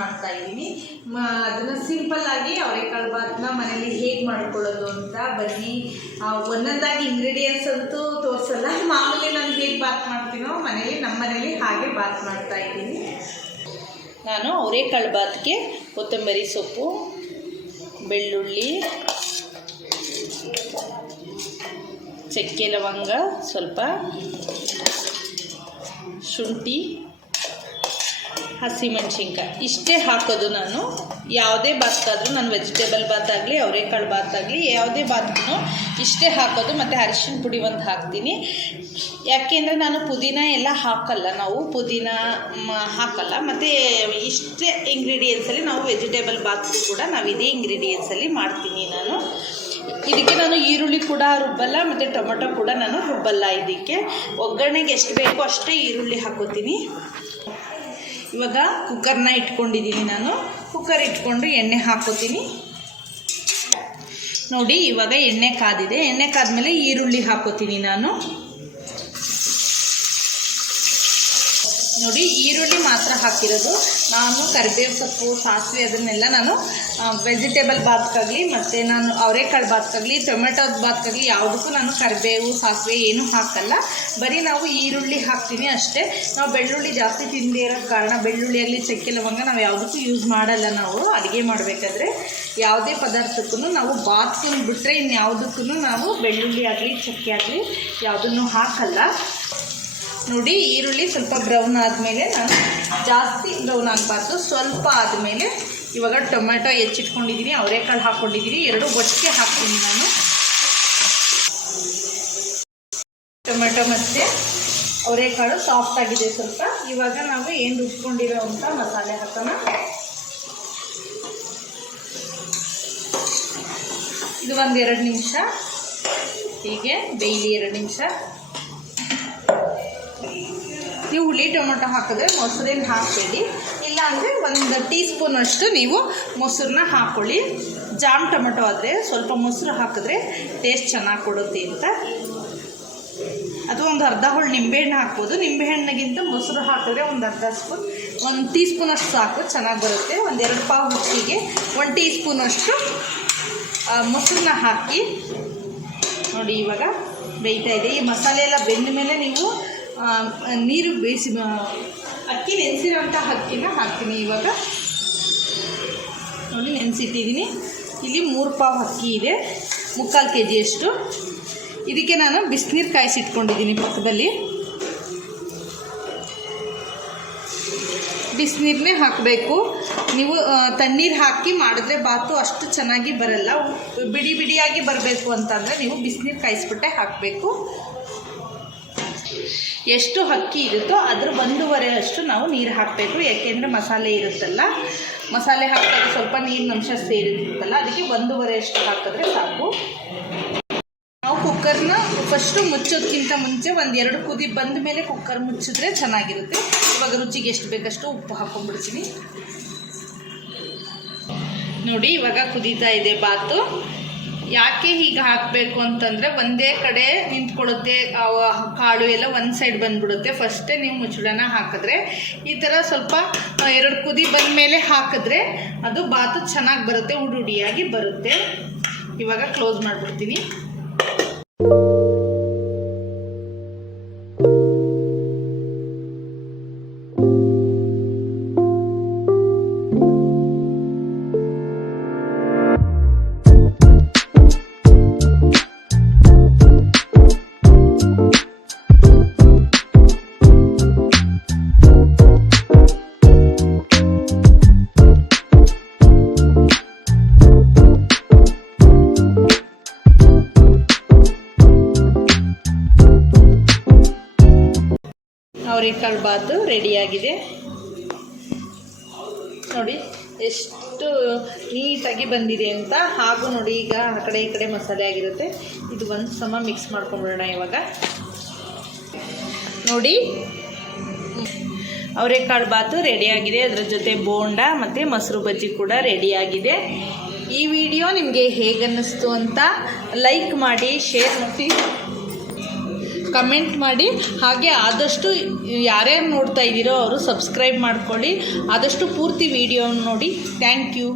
ಮಾಡ್ತಾ ಇದ್ದೀನಿ. ಅದನ್ನು ಸಿಂಪಲ್ ಆಗಿ ಅವರೆಕಾಳು ಬಾತ್ನ ಮನೇಲಿ ಹೇಗೆ ಮಾಡ್ಕೊಳ್ಳೋದು ಅಂತ ಬನ್ನಿ. ಒಂದೊಂದಾಗಿ ಇಂಗ್ರೀಡಿಯೆಂಟ್ಸ್ ಅಂತೂ ತೋರಿಸಲ್ಲ. ಮಾಮೂಲಿ ನಾನು ಹೇಗೆ ಬಾತ್ ಮಾಡ್ತೀನೋ ಮನೇಲಿ ನಮ್ಮ ಮನೇಲಿ ಹಾಗೆ ಬಾತ್ ಮಾಡ್ತಾ ಇದ್ದೀನಿ. ನಾನು ಅವರೆಕಾಳು ಬಾತ್ಗೆ ಕೊತ್ತಂಬರಿ ಸೊಪ್ಪು, ಬೆಳ್ಳುಳ್ಳಿ, ಚಕ್ಕೆ ಲವಂಗ, ಸ್ವಲ್ಪ ಶುಂಠಿ ಹಸಿಮೆಣ್ಸಿನ್ಕಾಯಿ ಇಷ್ಟೇ ಹಾಕೋದು ನಾನು. ಯಾವುದೇ ಬಾತ್ಗಾದರೂ ನಾನು ವೆಜಿಟೇಬಲ್ ಅವರೆಕಾಳು ಬಾತ್ ಆಗಲಿ ಯಾವುದೇ ಬಾತ್ಗೂ ಇಷ್ಟೇ ಹಾಕೋದು, ಮತ್ತು ಅರಿಶಿನ ಪುಡಿ ಒಂದು ಹಾಕ್ತೀನಿ. ಯಾಕೆಂದರೆ ನಾನು ಪುದೀನ ಎಲ್ಲ ಹಾಕಲ್ಲ. ನಾವು ಪುದೀನ ಹಾಕಲ್ಲ. ಮತ್ತು ಇಷ್ಟೇ ಇಂಗ್ರೀಡಿಯೆಂಟ್ಸಲ್ಲಿ ನಾವು ವೆಜಿಟೇಬಲ್ ಬಾತ್ಗೂ ಕೂಡ ನಾವು ಇದೇ ಇಂಗ್ರೀಡಿಯೆಂಟ್ಸಲ್ಲಿ ಮಾಡ್ತೀನಿ ನಾನು. ಇದಕ್ಕೆ ನಾನು ಈರುಳ್ಳಿ ಕೂಡ ರುಬ್ಬಲ್ಲ, ಮತ್ತು ಟೊಮೊಟೊ ಕೂಡ ನಾನು ರುಬ್ಬಲ್ಲ ಇದಕ್ಕೆ. ಒಗ್ಗರಣೆಗೆ ಎಷ್ಟು ಬೇಕೋ ಅಷ್ಟೇ ಈರುಳ್ಳಿ ಹಾಕೋತೀನಿ. ಇವಾಗ ಕುಕ್ಕರ್ನ ಇಟ್ಕೊಂಡಿದ್ದೀನಿ ನಾನು. ಕುಕ್ಕರ್ ಇಟ್ಕೊಂಡು ಎಣ್ಣೆ ಹಾಕೋತೀನಿ. ನೋಡಿ, ಇವಾಗ ಎಣ್ಣೆ ಕಾದಿದೆ. ಎಣ್ಣೆ ಕಾದ್ಮೇಲೆ ಈರುಳ್ಳಿ ಹಾಕೋತೀನಿ ನಾನು. ನೋಡಿ, ಈರುಳ್ಳಿ ಮಾತ್ರ ಹಾಕಿರೋದು. ನಾನು ಕರಿಬೇವು ಸೊಪ್ಪು ಸಾಸಿವೆ ಅದನ್ನೆಲ್ಲ ನಾನು ವೆಜಿಟೇಬಲ್ ಬಾತ್ಗಾಗಲಿ ಮತ್ತು ನಾನು ಅವರೆಕಾಳು ಬಾತ್ಗಾಗಲಿ ಟೊಮೆಟೊ ಬಾತ್ಗಾಗಲಿ ಯಾವುದಕ್ಕೂ ನಾನು ಕರಿಬೇವು, ಸಾಸಿವೆ ಏನೂ ಹಾಕಲ್ಲ. ಬರೀ ನಾವು ಈರುಳ್ಳಿ ಹಾಕ್ತೀನಿ ಅಷ್ಟೇ. ನಾವು ಬೆಳ್ಳುಳ್ಳಿ ಜಾಸ್ತಿ ತಿಂದೇ ಇರೋ ಕಾರಣ ಬೆಳ್ಳುಳ್ಳಿಯಲ್ಲಿ ಚಕ್ಕೆ ಲವಂಗ ನಾವು ಯಾವುದಕ್ಕೂ ಯೂಸ್ ಮಾಡಲ್ಲ ನಾವು. ಅಡುಗೆ ಮಾಡಬೇಕಾದ್ರೆ ಯಾವುದೇ ಪದಾರ್ಥಕ್ಕೂ ನಾವು ಬಾತ್ಕೊಂಡು ಬಿಟ್ಟರೆ ಇನ್ಯಾವುದಕ್ಕೂ ನಾವು ಬೆಳ್ಳುಳ್ಳಿ ಆಗಲಿ, ಚಕ್ಕೆ ಆಗಲಿ ಯಾವುದನ್ನು ಹಾಕಲ್ಲ. ನೋಡಿ ಈರುಳ್ಳಿ ಸ್ವಲ್ಪ ಬ್ರೌನ್ ಆದಮೇಲೆ ನಾನು ಜಾಸ್ತಿ ಬ್ರೌನ್ ಆಗಬಾರ್ದು. ಸ್ವಲ್ಪ ಆದಮೇಲೆ ಇವಾಗ ಟೊಮೆಟೊ ಹೆಚ್ಚಿಟ್ಕೊಂಡಿದ್ದೀನಿ ಅವರೆಕಾಳು ಹಾಕ್ಕೊಂಡಿದ್ದೀನಿ ಎರಡು ಒಟ್ಟಿಗೆ ಹಾಕ್ತೀನಿ ನಾನು. ಟೊಮೆಟೊ ಮತ್ತು ಅವರೆಕಾಳು ಸಾಫ್ಟ್ ಆಗಿದೆ ಸ್ವಲ್ಪ. ಇವಾಗ ನಾವು ಏನು ರುಬ್ಕೊಂಡಿರೋ ಅಂತ ಮಸಾಲೆ ಹಾಕೋಣ. ಇದು ಒಂದು ಎರಡು ನಿಮಿಷ. ಹೀಗೆ ಬೇಯ್ಲಿ ಎರಡು ನಿಮಿಷ. ನೀವು ಹುಳಿ ಟೊಮೊಟೊ ಹಾಕಿದ್ರೆ ಮೊಸರೇನು ಹಾಕಬೇಡಿ. ಇಲ್ಲ ಅಂದರೆ ಒಂದು ಟೀ ಸ್ಪೂನಷ್ಟು ನೀವು ಮೊಸರನ್ನ ಹಾಕ್ಕೊಳ್ಳಿ ಜಾಮ್ ಟೊಮೆಟೊ ಆದರೆ ಸ್ವಲ್ಪ ಮೊಸರು ಹಾಕಿದ್ರೆ ಟೇಸ್ಟ್ ಚೆನ್ನಾಗಿ ಕೊಡುತ್ತೆ ಅಂತ. ಅದು ಒಂದು ಅರ್ಧ ಹೋಳು ನಿಂಬೆಹಣ್ಣು ಹಾಕ್ಬೋದು. ನಿಂಬೆಹಣ್ಣಿಗಿಂತ ಮೊಸರು ಹಾಕಿದ್ರೆ ಒಂದು ಅರ್ಧ ಸ್ಪೂನ್, ಒಂದು ಟೀ ಸ್ಪೂನಷ್ಟು ಸಾಕು, ಚೆನ್ನಾಗಿ ಬರುತ್ತೆ. ಒಂದೆರಡು ಪಾವು ಹುಚ್ಚಿಗೆ ಒಂದು ಟೀ ಸ್ಪೂನಷ್ಟು ಮೊಸರನ್ನ ಹಾಕಿ. ನೋಡಿ ಇವಾಗ ಬೇಯ್ತಾ ಇದೆ. ಈ ಮಸಾಲೆ ಎಲ್ಲ ಬೆಂದ ಮೇಲೆ ನೀವು ನೀರು ಬೇಯಿಸಿ ಅಕ್ಕಿ ನೆನೆಸಿರೋಂಥ ಅಕ್ಕಿನ ಹಾಕ್ತೀನಿ ಇವಾಗ. ನೋಡಿ, ನೆನೆಸಿಟ್ಟಿದ್ದೀನಿ. ಇಲ್ಲಿ ಮೂರು ಪಾವು ಅಕ್ಕಿ ಇದೆ. ಮುಕ್ಕಾಲು ಕೆ ಜಿಯಷ್ಟು ಇದಕ್ಕೆ ನಾನು ಬಿಸಿನೀರು ಕಾಯಿಸಿಟ್ಕೊಂಡಿದ್ದೀನಿ ಪಕ್ಕದಲ್ಲಿ. ಬಿಸಿನೀರನ್ನೇ ಹಾಕಬೇಕು. ನೀವು ತಣ್ಣೀರು ಹಾಕಿ ಮಾಡಿದ್ರೆ ಬಾತು ಅಷ್ಟು ಚೆನ್ನಾಗಿ ಬರಲ್ಲ. ಬಿಡಿ ಬಿಡಿಯಾಗಿ ಬರಬೇಕು ಅಂತಂದರೆ ನೀವು ಬಿಸಿನೀರು ಕಾಯಿಸ್ಬಿಟ್ಟೆ ಹಾಕಬೇಕು. ಎಷ್ಟು ಅಕ್ಕಿ ಇರುತ್ತೋ ಅದ್ರ ಒಂದೂವರೆ ಅಷ್ಟು ನಾವು ನೀರು ಹಾಕಬೇಕು. ಯಾಕೆಂದರೆ ಮಸಾಲೆ ಇರುತ್ತಲ್ಲ, ಮಸಾಲೆ ಹಾಕಿದಾಗ ಸ್ವಲ್ಪ ನೀರಿನ ಅಂಶ ಸೇರಿರುತ್ತಲ್ಲ, ಅದಕ್ಕೆ ಒಂದೂವರೆ ಅಷ್ಟು ಹಾಕಿದ್ರೆ ಸಾಕು. ನಾವು ಕುಕ್ಕರ್ನ ಫಸ್ಟು ಮುಚ್ಚೋದಕ್ಕಿಂತ ಮುಂಚೆ ಒಂದು ಎರಡು ಕುದಿ ಬಂದ ಮೇಲೆ ಕುಕ್ಕರ್ ಮುಚ್ಚಿದ್ರೆ ಚೆನ್ನಾಗಿರುತ್ತೆ. ಇವಾಗ ರುಚಿಗೆ ಎಷ್ಟು ಬೇಕಷ್ಟು ಉಪ್ಪು ಹಾಕೊಂಡ್ಬಿಡ್ತೀನಿ. ನೋಡಿ, ಇವಾಗ ಕುದೀತಾ ಇದೆ ಬಾತು. ಯಾಕೆ ಹೀಗೆ ಹಾಕಬೇಕು ಅಂತಂದರೆ ಒಂದೇ ಕಡೆ ನಿಂತ್ಕೊಳ್ಳುತ್ತೆ ಕಾಳು ಎಲ್ಲ ಒಂದು ಸೈಡ್ ಬಂದ್ಬಿಡುತ್ತೆ. ಫಸ್ಟೇ ನೀವು ಮುಚ್ಚಳನ ಹಾಕಿದ್ರೆ, ಈ ಥರ ಸ್ವಲ್ಪ ಎರಡು ಕುದಿ ಬಂದ ಮೇಲೆ ಹಾಕಿದ್ರೆ ಅದು ಬಾತು ಚೆನ್ನಾಗಿ ಬರುತ್ತೆ ಉಡುಡಿಯಾಗಿ ಬರುತ್ತೆ. ಇವಾಗ ಕ್ಲೋಸ್ ಮಾಡಿಬಿಡ್ತೀನಿ. ಅವರೆಕಾಳು ಬಾತು ರೆಡಿಯಾಗಿದೆ ನೋಡಿ, ಎಷ್ಟು ನೀಟಾಗಿ ಬಂದಿದೆ ಅಂತ. ಹಾಗೂ ನೋಡಿ, ಈಗ ಆ ಕಡೆ ಈ ಕಡೆ ಮಸಾಲೆ ಆಗಿರುತ್ತೆ. ಇದು ಒಂದು ಸಮ ಮಿಕ್ಸ್ ಮಾಡ್ಕೊಂಬಿಡೋಣ ಇವಾಗ. ನೋಡಿ ಅವರೆಕಾಳು ಬಾತು ರೆಡಿಯಾಗಿದೆ ಅದರ ಜೊತೆ ಬೋಂಡ ಮತ್ತು ಮೊಸರು ಬಜ್ಜಿ ಕೂಡ ರೆಡಿಯಾಗಿದೆ ಈ ವಿಡಿಯೋ ನಿಮಗೆ ಹೇಗನ್ನಿಸ್ತು ಅಂತ ಲೈಕ್ ಮಾಡಿ ಶೇರ್ ಮಾಡಿ. ಕಮೆಂಟ್ ಮಾಡಿ. ಹಾಗೆ ಆದಷ್ಟು ಯಾರ್ಯಾರು ನೋಡ್ತಾ ಇದ್ದೀರೋ ಅವರು ಸಬ್ಸ್ಕ್ರೈಬ್ ಮಾಡ್ಕೊಳ್ಳಿ. ಆದಷ್ಟು ಪೂರ್ತಿ ವಿಡಿಯೋ ನೋಡಿ. Thank you